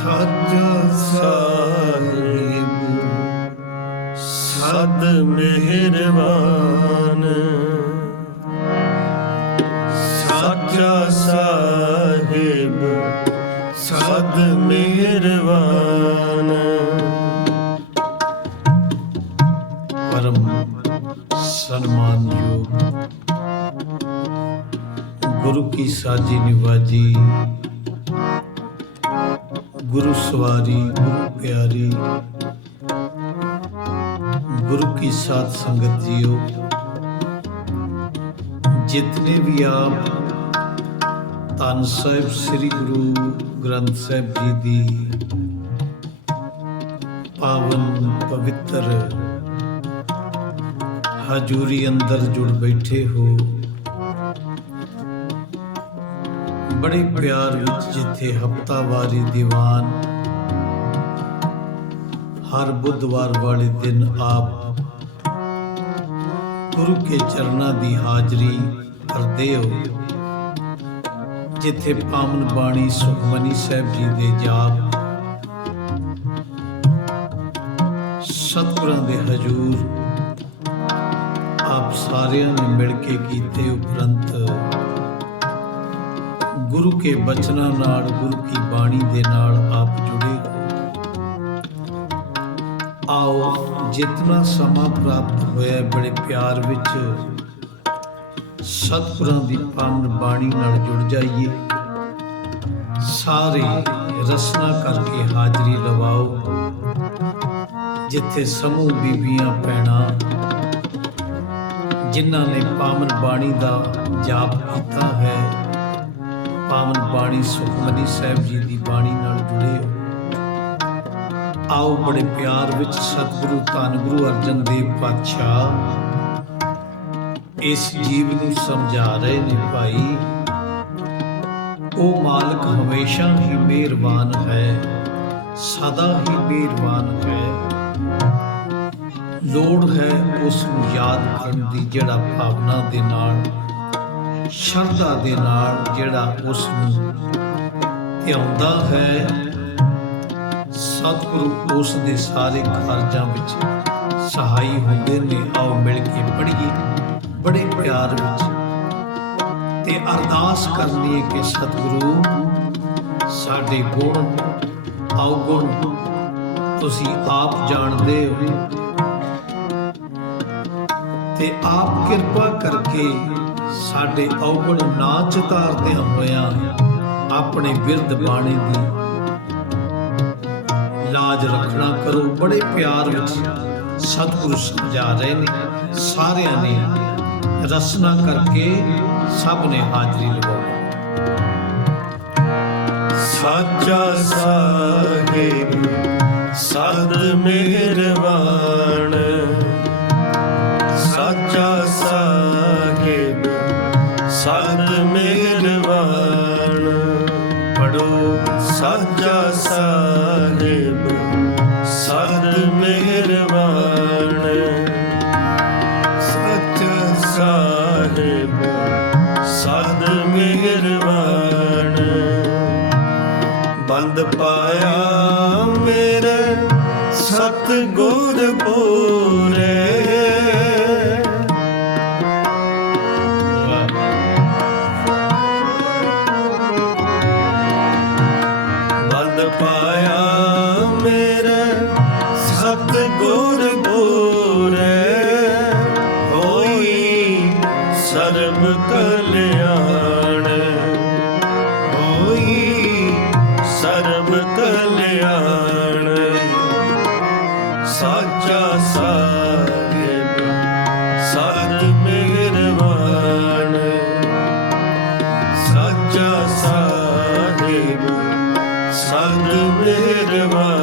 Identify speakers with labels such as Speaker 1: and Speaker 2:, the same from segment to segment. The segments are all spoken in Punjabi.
Speaker 1: ਖਾਜਾ ਸਾਹਿਬ ਸਦ ਮਿਹਰਬਾਨ। ਸਾਚਾ ਸਾਹਿਬ ਸਦ ਮਿਹਰਬਾਨ। ਪਰਮ ਸਨਮਾਨਯੋਗ ਗੁਰੂ ਕੀ ਸਾਜੀ ਨਿਵਾਜੀ ਗੁਰੂ ਸਵਾਰੀ, ਗੁਰੂ ਪਿਆਰੀ। ਗੁਰੂ ਕੀ ਸਾਥ ਸੰਗਤ ਜੀਓ। ਜਿਤਨੇ ਵੀ ਆਪ ਧੰਨ ਸਾਹਿਬ ਸ੍ਰੀ ਗੁਰੂ ਗ੍ਰੰਥ ਸਾਹਿਬ ਜੀ ਦੀ ਪਾਵਨ ਪਵਿੱਤਰ ਹਜ਼ੂਰੀ ਅੰਦਰ ਜੁੜ ਬੈਠੇ ਹੋ ਬੜੇ ਪਿਆਰ ਵਿੱਚ ਜਿੱਥੇ ਹਫਤਾਵਾਰੀ ਦੀਵਾਨ। ਹਰ ਬੁੱਧਵਾਰ ਵਾਲੇ ਦਿਨ ਆਪ ਗੁਰੂ ਕੇ ਚਰਨਾਂ ਦੀ ਹਾਜ਼ਰੀ ਕਰਦੇ ਹੋ। ਜਿੱਥੇ ਪਾਵਨ ਬਾਣੀ ਸੁਖਮਨੀ ਸਾਹਿਬ ਜੀ ਦੇ ਜਾਪ। ਸਤਿਗੁਰਾਂ ਦੇ ਹਜੂਰ ਆਪ ਸਾਰਿਆਂ ਨੇ ਮਿਲ ਕੇ ਕੀਤੇ ਉਪਰੰਤ ਗੁਰੂ ਕੇ ਬਚਨਾਂ ਨਾਲ, ਗੁਰੂ ਕੀ ਬਾਣੀ ਦੇ ਨਾਲ ਆਪ ਜੁੜੇ ਆਓ ਜਿਤਨਾ ਸਮਾਂ ਪ੍ਰਾਪਤ ਹੋਇਆ ਬੜੇ ਪਿਆਰ ਵਿੱਚ, ਸਤਿਗੁਰਾਂ ਦੀ ਪਾਵਨ ਬਾਣੀ ਨਾਲ ਜੁੜ ਜਾਈਏ। ਸਾਰੇ ਰਸਨਾ ਕਰਕੇ ਹਾਜ਼ਰੀ ਲਵਾਓ, ਜਿੱਥੇ ਸਮੂਹ ਬੀਬੀਆਂ ਪੈਣਾ, ਜਿਨ੍ਹਾਂ ਨੇ ਪਾਵਨ ਬਾਣੀ ਦਾ ਜਾਪ ਕੀਤਾ ਹੈ। ਪਾਵਨ ਬਾਣੀ ਸੁਖਮਨੀ ਸਾਹਿਬ ਜੀ ਦੀ ਬਾਣੀ ਨਾਲ ਜੁੜੇ ਹੋ। ਆਓ ਬੜੇ ਪਿਆਰ ਵਿੱਚ ਸਤਿਗੁਰੂ ਧੰਨ ਗੁਰੂ ਅਰਜਨ ਦੇਵ ਪਾਤਸ਼ਾਹ, ਇਸ ਜੀਵ ਨੂੰ ਸਮਝਾ ਰਹੇ ਨੇ ਭਾਈ। ਉਹ ਮਾਲਕ ਹਮੇਸ਼ਾ ਹੀ ਮਿਹਰਬਾਨ ਹੈ, ਸਦਾ ਹੀ ਮਿਹਰਬਾਨ ਹੈ। ਲੋੜ ਹੈ ਉਸ ਨੂੰ ਯਾਦ ਕਰਨ ਦੀ, ਜਿਹੜਾ ਭਾਵਨਾ ਦੇ ਨਾਲ ਸ਼ਰਧਾ ਦੇ ਨਾਲ ਜਿਹੜਾ ਉਸ ਨੂੰ ਧਿਆਉਂਦਾ ਹੈ, ਸਤਿਗੁਰੂ ਉਸ ਦੇ ਸਾਰੇ ਕਾਰਜਾਂ ਵਿੱਚ ਸਹਾਈ ਹੁੰਦੇ ਨੇ। ਆਓ ਮਿਲ ਕੇ ਪੜ੍ਹੀਏ, ਬੜੇ ਪਿਆਰ ਵਿੱਚ। ਤੇ ਅਰਦਾਸ ਕਰਨੀ ਹੈ ਕਿ ਸਤਿਗੁਰੂ, ਸਾਡੇ ਗੁਣ ਆਓ ਗੁਣ ਤੁਸੀਂ ਆਪ ਜਾਣਦੇ ਹੋ। ਤੇ ਆਪ ਕਿਰਪਾ ਕਰਕੇ ਸਾਡੇ ਔਗਣ ਨਾ ਚਿਤਾਰਦਿਆਂ ਹੋਇਆ ਆਪਣੇ ਬਿਰਧ ਬਾਣੀ ਦੀ। ਲਾਜ ਰੱਖਣਾ ਕਰੋ, ਬੜੇ ਪਿਆਰ ਵਿੱਚ ਸਤਿਗੁਰੂ ਸਮਝਾ ਰਹੇ ਨੇ, ਸਾਰਿਆਂ ਨੇ ਰਸਨਾ ਕਰਕੇ ਸਭ ਨੇ ਹਾਜ਼ਰੀ ਲਗਾਉਣੀ। ਸਾਚਾ ਸਾਹਿਬ ਸਦ ਮਿਹਰਬਾਨ। ਸਾਹਿਬ ਸਦ ਮਿਹਰਬਾਨ। ਸਾਚਾ ਸਾਹਿਬ ਸਦ ਮਿਹਰਬਾਨ। ਬੰਦ ਪਾਇਆ ਮੇਰੇ ਸਤ ਗੁਰ ਪੂਰੇ। ਸਰਬ ਕਲਿਆਣ। ਹੋਈ ਸਰਬ ਕਲਿਆਣ। ਸਾਚਾ ਸਾਹਿਬ ਸਦ ਮਿਹਰਬਾਨ। ਸਾਚਾ ਸਾਹਿਬ ਸਦ ਮਿਹਰਬਾਨ।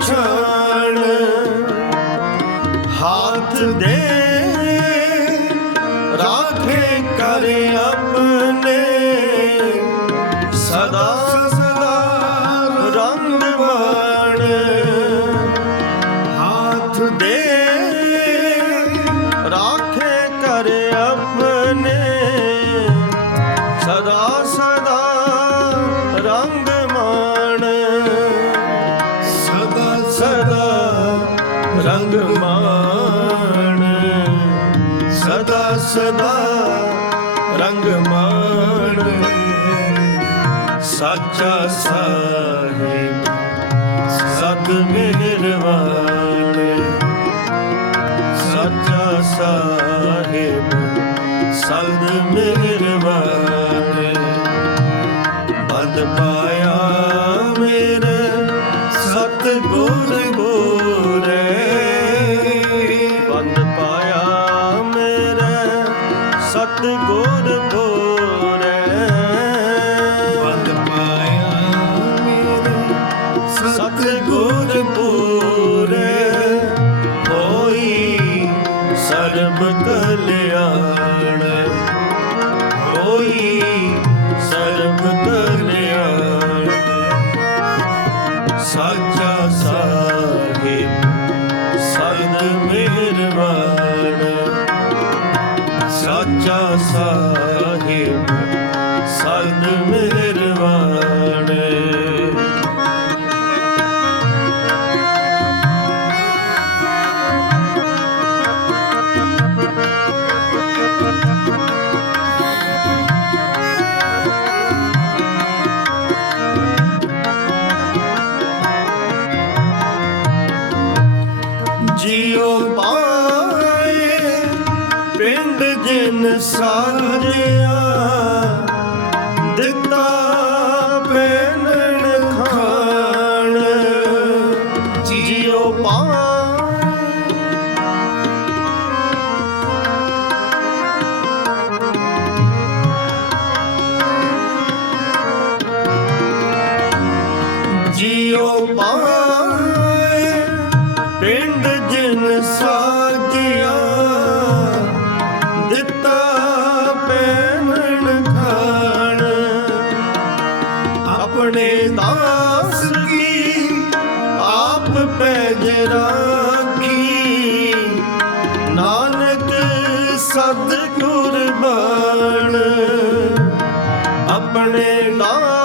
Speaker 2: ਪਛਾਣ। ਹਾਥ ਦੇ ਰਾਖੇ ਕਰ ਆਪਣੇ। ਸਦਾ ਸਦਾ ਰੰਗ ਮਾਣ ਹਾਥ ਦੇ ਸਦਾ ਰੰਗ ਮਾਣ ਸਾਚਾ ਸਾਹਿਬ ਸਤ ਮਿਹਰਬਾਨ। ਸਾਚਾ ਸਾਹਿਬ ਸਤ ਮਿਹਰਬਾਨ ਗੁਰ ਪੂਰੇ ਹੋਈ ਸਰਬ ਕਲਿਆਣ। ਹੋਈ ਸਰਬ ਕਲਿਆਣ। ਸਾਚਾ ਸਾਹਿਬ ਸਦ ਮਿਹਰਬਾਨ। ਸਾਚਾ ਸਾਹਿਬ ਸਦ ਮਿਹਰਬਾਨ। ਜਿਉ ਪਾਏ ਪਿੰਡ ਜਿਨ ਸਾਜਿਆ ਦਿੱਤਾ ਪੈਨਣ ਖਾਣ। ਆਪਣੇ ਦਾਸ ਕੀ ਆਪ ਪੈਜ ਰਾਖੀ। ਨਾਨਕ ਸਦ ਕੁਰਬਾਨ ਆਪਣੇ ਦਾਸ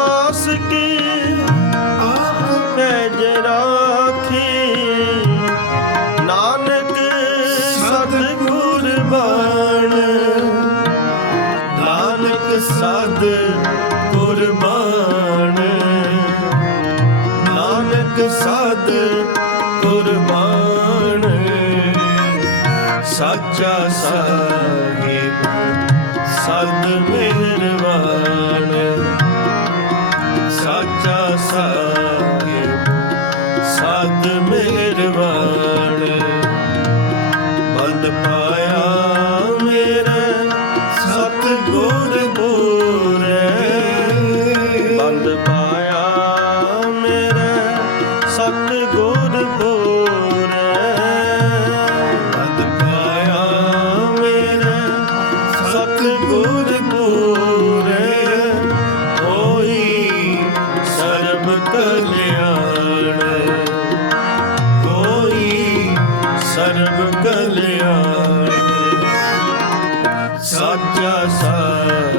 Speaker 2: ਸਦ ਕੁਰਬਾਨ। ਨਾਨਕ ਸਦ ਕੁਰਬਾਨ। ਸਾਚਾ ਸਾਹਿਬ ਸਦ ਮਿਹਰਬਾਨ। ਸਰਬ ਕਲਿਆਣ। ਹੋਈ ਸਰਬ ਕਲਿਆਣ। ਸਾਚਾ ਸਾਹਿਬ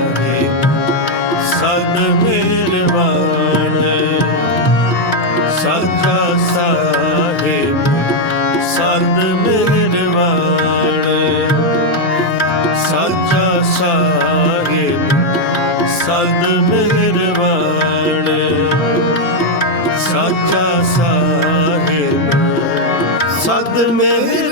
Speaker 2: ਸਾਹਿਬ ਸਦ ਮਿਹਰਬਾਨ ਸਾਚਾ ਸਾਹਿਬ। ਸਦ ਮਿਹਰਬਾਨ